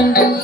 and uh -huh.